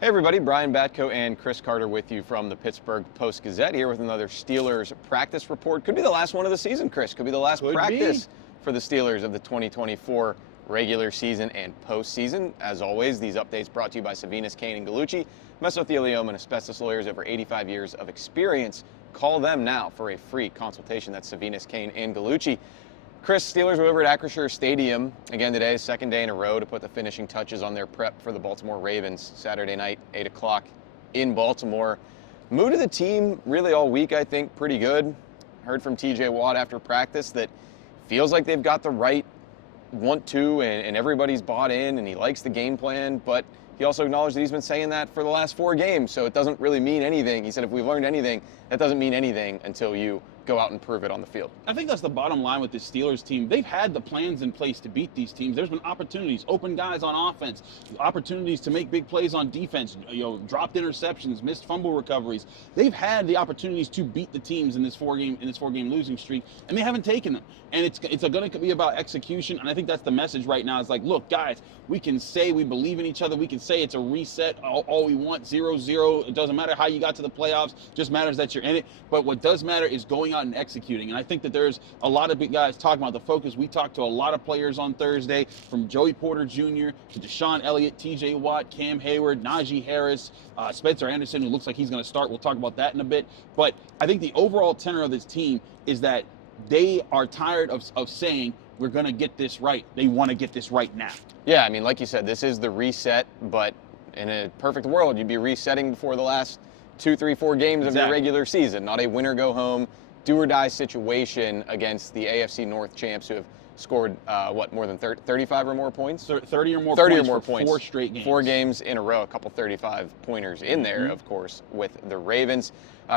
Hey everybody, Brian Batko and Chris Carter with you from the Pittsburgh Post-Gazette here with another Steelers practice report. Could be the last one of the season, Chris. Could be the last practice for the Steelers of the 2024 regular season and postseason. As always, these updates brought to you by Savinas, Kane, and Gallucci, mesothelioma and asbestos lawyers, over 85 years of experience. Call them now for a free consultation. That's Savinas, Kane, and Gallucci. Chris, Steelers were over at Acrisure Stadium again today, second day in a row to put the finishing touches on their prep for the Baltimore Ravens Saturday night, 8 o'clock in Baltimore. Mood of the team really all week, I think, pretty good. Heard from TJ Watt after practice that feels like they've got the right want to and everybody's bought in and he likes the game plan, but he also acknowledged that he's been saying that for the last 4 games, so it doesn't really mean anything. He said if we've learned anything, that doesn't mean anything until you go out and prove it on the field. I think that's the bottom line with this Steelers team. They've had the plans in place to beat these teams. There's been opportunities, open guys on offense, opportunities to make big plays on defense, dropped interceptions, missed fumble recoveries. They've had the opportunities to beat the teams in this four-game losing streak, and they haven't taken them. And it's going to be about execution, and I think that's the message right now. It's like, look, guys, we can say we believe in each other. We can say it's a reset, all we want, 0-0. It doesn't matter how you got to the playoffs. It just matters that you're in it. But what does matter is going out and executing. And I think that there's a lot of big guys talking about the focus. We talked to a lot of players on Thursday, from Joey Porter Jr. to DeShon Elliott, TJ Watt, Cam Heyward, Najee Harris, Spencer Anderson, who looks like he's going to start. We'll talk about that in a bit. But I think the overall tenor of this team is that they are tired of saying we're going to get this right. They want to get this right now. Yeah, I mean, like you said, this is the reset, but in a perfect world, you'd be resetting before the last 2, 3, 4 games of your regular season, not a win or go home, do or die situation against the AFC North champs who have scored, more than 35 or more points? 30 or more 30 points or more for points. 4 straight games. 4 games in a row, a couple 35-pointers in there, of course, with the Ravens.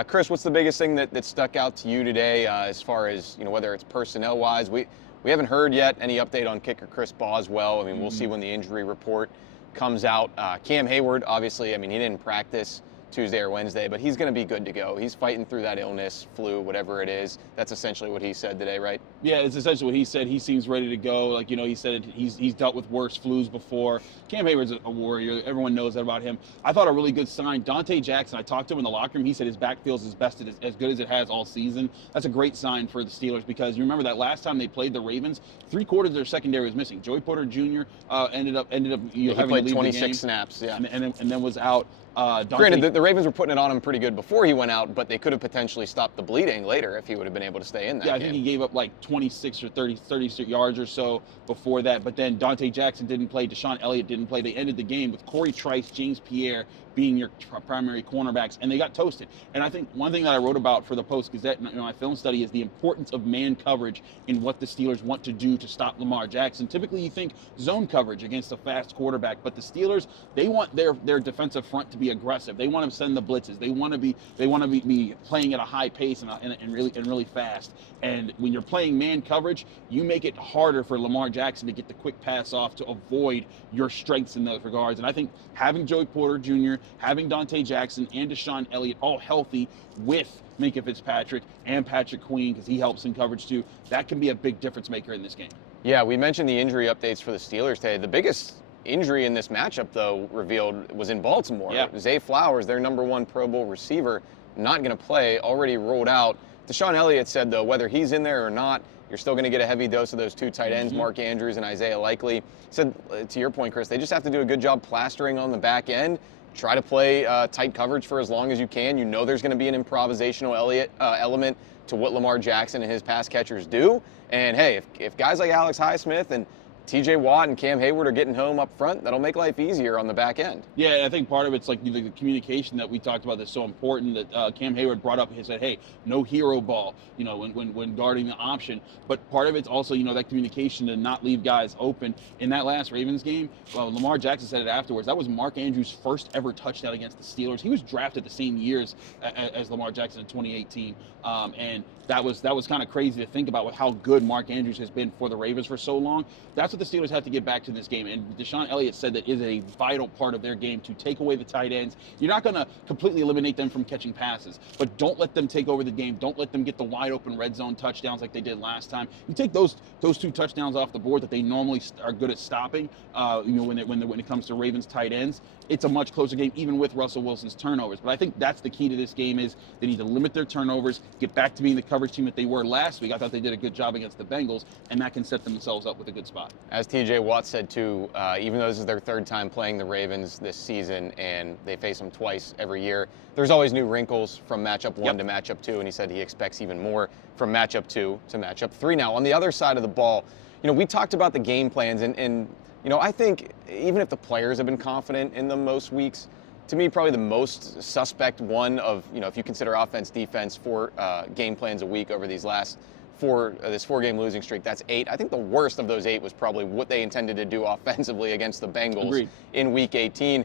Chris, what's the biggest thing that stuck out to you today as far as, whether it's personnel-wise? We haven't heard yet any update on kicker Chris Boswell. I mean, we'll see when the injury report comes out. Cam Heyward, obviously, I mean, he didn't practice Tuesday or Wednesday, but he's going to be good to go. He's fighting through that illness, flu, whatever it is. That's essentially what he said today, right? Yeah, it's essentially what he said. He seems ready to go. Like, he said he's dealt with worse flus before. Cam Heyward's a warrior. Everyone knows that about him. I thought a really good sign. Donte Jackson, I talked to him in the locker room. He said his back feels as good as it has all season. That's a great sign for the Steelers because you remember that last time they played the Ravens, 3/4 of their secondary was missing. Joey Porter Jr. ended up he having played to leave 26 the game, snaps, yeah. and then was out. Granted, the Ravens were putting it on him pretty good before he went out, but they could have potentially stopped the bleeding later if he would have been able to stay in that game. I think he gave up like 26 or 30 yards or so before that. But then Donte Jackson didn't play. DeShon Elliott didn't play. They ended the game with Corey Trice, James Pierre being your primary cornerbacks, and they got toasted. And I think one thing that I wrote about for the Post-Gazette in my film study is the importance of man coverage in what the Steelers want to do to stop Lamar Jackson. Typically, you think zone coverage against a fast quarterback, but the Steelers, they want their defensive front to be aggressive. They want to send the blitzes. They want to be playing at a high pace and really fast. And when you're playing man coverage, you make it harder for Lamar Jackson to get the quick pass off to avoid your strengths in those regards. And I think having Joey Porter Jr., having Donte Jackson and DeShon Elliott all healthy with Minkah Fitzpatrick and Patrick Queen, because he helps in coverage too, that can be a big difference maker in this game. Yeah, we mentioned the injury updates for the Steelers today. The biggest injury in this matchup, though, revealed was in Baltimore. Yeah. Zay Flowers, their #1 Pro Bowl receiver, not going to play, already ruled out. DeShon Elliott said, though, whether he's in there or not, you're still going to get a heavy dose of those 2 tight ends, Mark Andrews and Isaiah Likely. He said, to your point, Chris, they just have to do a good job plastering on the back end. Try to play tight coverage for as long as you can. You know there's going to be an improvisational element to what Lamar Jackson and his pass catchers do. And, hey, if guys like Alex Highsmith and TJ Watt and Cam Heyward are getting home up front, that'll make life easier on the back end. Yeah, I think part of it's like the communication that we talked about that's so important that Cam Heyward brought up. He said, hey, no hero ball, when guarding the option. But part of it's also, that communication to not leave guys open. In that last Ravens game, Lamar Jackson said it afterwards, that was Mark Andrews' first ever touchdown against the Steelers. He was drafted the same years as Lamar Jackson in 2018. And that was kind of crazy to think about with how good Mark Andrews has been for the Ravens for so long. That's what the Steelers have to get back to this game. And DeShon Elliott said that is a vital part of their game to take away the tight ends. You're not going to completely eliminate them from catching passes, but don't let them take over the game. Don't let them get the wide open red zone touchdowns like they did last time. You take those 2 touchdowns off the board that they normally are good at stopping. When it comes to Ravens tight ends, it's a much closer game, even with Russell Wilson's turnovers. But I think that's the key to this game is they need to limit their turnovers, get back to being the coverage team that they were last week. I thought they did a good job against the Bengals, and that can set themselves up with a good spot. As TJ Watt said too, even though this is their 3rd time playing the Ravens this season and they face them twice every year, there's always new wrinkles from matchup 1 to matchup 2, and he said he expects even more from matchup 2 to matchup 3. Now, on the other side of the ball, we talked about the game plans, and I think even if the players have been confident in them most weeks, to me, probably the most suspect one of, if you consider offense, defense, 4 game plans a week over these last this 4-game losing streak, that's 8. I think the worst of those 8 was probably what they intended to do offensively against the Bengals Agreed. in Week 18.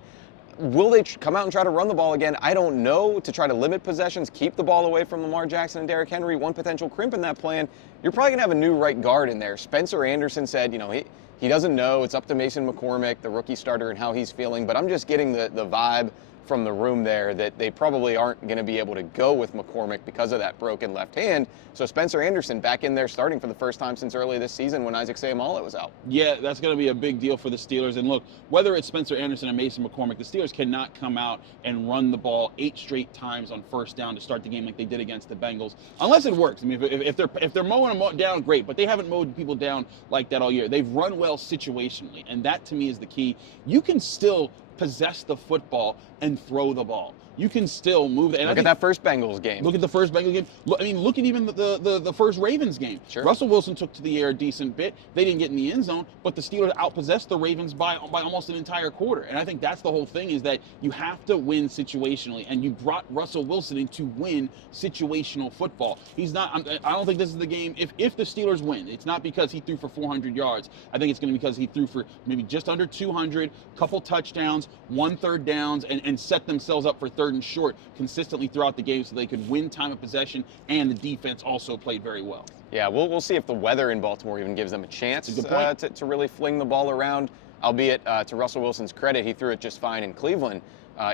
Will they come out and try to run the ball again? I don't know. To try to limit possessions, keep the ball away from Lamar Jackson and Derrick Henry, one potential crimp in that plan, you're probably going to have a new right guard in there. Spencer Anderson said, he doesn't know. It's up to Mason McCormick, the rookie starter, and how he's feeling. But I'm just getting the vibe from the room there that they probably aren't going to be able to go with McCormick because of that broken left hand. So Spencer Anderson back in there starting for the first time since early this season when Isaac Seumalo was out. Yeah, that's going to be a big deal for the Steelers. And look, whether it's Spencer Anderson and Mason McCormick, the Steelers cannot come out and run the ball 8 straight times on first down to start the game like they did against the Bengals, unless it works. I mean, if they're mowing them down, great, but they haven't mowed people down like that all year. They've run well situationally, and that to me is the key. You can still possess the football and throw the ball. You can still move. And look at that first Bengals game. Look at the first Bengals game. Look at even the first Ravens game. Sure. Russell Wilson took to the air a decent bit. They didn't get in the end zone, but the Steelers outpossessed the Ravens by almost an entire quarter. And I think that's the whole thing, is that you have to win situationally, and you brought Russell Wilson in to win situational football. I don't think this is the game. If the Steelers win, it's not because he threw for 400 yards. I think it's going to be because he threw for maybe just under 200, couple touchdowns, 1 third downs, and set themselves up for 3rd and short consistently throughout the game so they could win time of possession, and the defense also played very well. Yeah, we'll see if the weather in Baltimore even gives them a chance to really fling the ball around, albeit to Russell Wilson's credit, he threw it just fine in Cleveland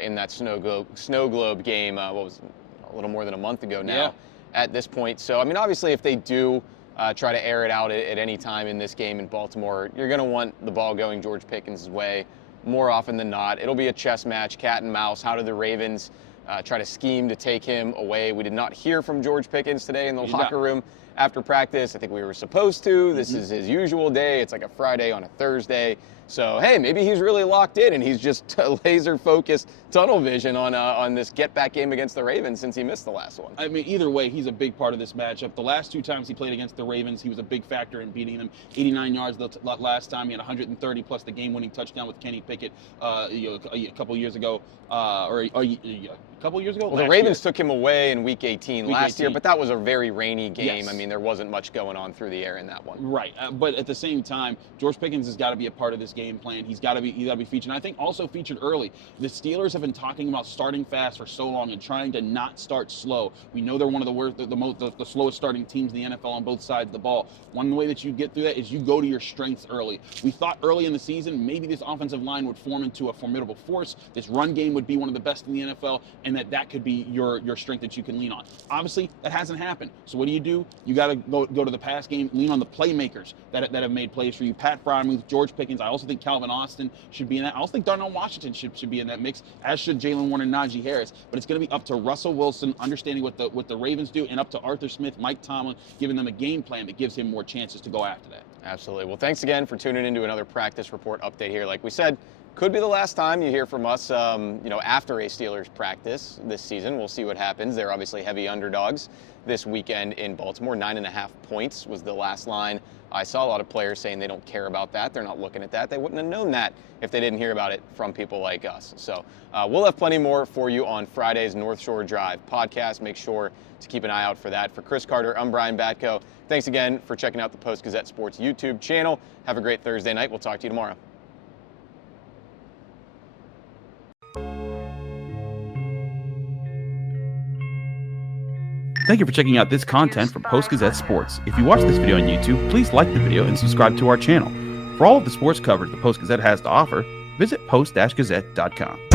in that snow globe game, what was a little more than a month ago now at this point. So, I mean, obviously if they do try to air it out at any time in this game in Baltimore, you're going to want the ball going George Pickens' way more often than not. It'll be a chess match, cat and mouse. How do the Ravens try to scheme to take him away? We did not hear from George Pickens today in the locker room after practice. I think we were supposed to. This is his usual day. It's like a Friday on a Thursday. So, hey, maybe he's really locked in and he's just laser-focused tunnel vision on this get-back game against the Ravens since he missed the last one. I mean, either way, he's a big part of this matchup. The last 2 times he played against the Ravens, he was a big factor in beating them. 89 yards the last time. He had 130 plus the game-winning touchdown with Kenny Pickett a couple years ago. A couple years ago? Well, the Ravens took him away in Week 18 last year, but that was a very rainy game. Yes. I mean, there wasn't much going on through the air in that one. Right, but at the same time, George Pickens has got to be a part of this game plan. He's got to be featured. And I think also featured early. The Steelers have been talking about starting fast for so long and trying to not start slow. We know they're one of the worst, the slowest starting teams in the NFL on both sides of the ball. One way that you get through that is you go to your strengths early. We thought early in the season maybe this offensive line would form into a formidable force. This run game would be one of the best in the NFL, and that could be your strength that you can lean on. Obviously, that hasn't happened. So what do? You got to go to the pass game, lean on the playmakers that have made plays for you. Pat Freiermuth, George Pickens. I also think Calvin Austin should be in that. I also think Darnell Washington should be in that mix, as should Jalen Warren and Najee Harris. But it's going to be up to Russell Wilson understanding what the Ravens do, and up to Arthur Smith, Mike Tomlin, giving them a game plan that gives him more chances to go after that. Absolutely. Well, thanks again for tuning into another practice report update here. Like we said, could be the last time you hear from us, after a Steelers practice this season. We'll see what happens. They're obviously heavy underdogs this weekend in Baltimore. 9.5 points was the last line. I saw a lot of players saying they don't care about that. They're not looking at that. They wouldn't have known that if they didn't hear about it from people like us. So we'll have plenty more for you on Friday's North Shore Drive podcast. Make sure to keep an eye out for that. For Chris Carter, I'm Brian Batko. Thanks again for checking out the Post-Gazette Sports YouTube channel. Have a great Thursday night. We'll talk to you tomorrow. Thank you for checking out this content from Post-Gazette Sports. If you watch this video on YouTube, please like the video and subscribe to our channel. For all of the sports coverage the Post-Gazette has to offer, visit post-gazette.com.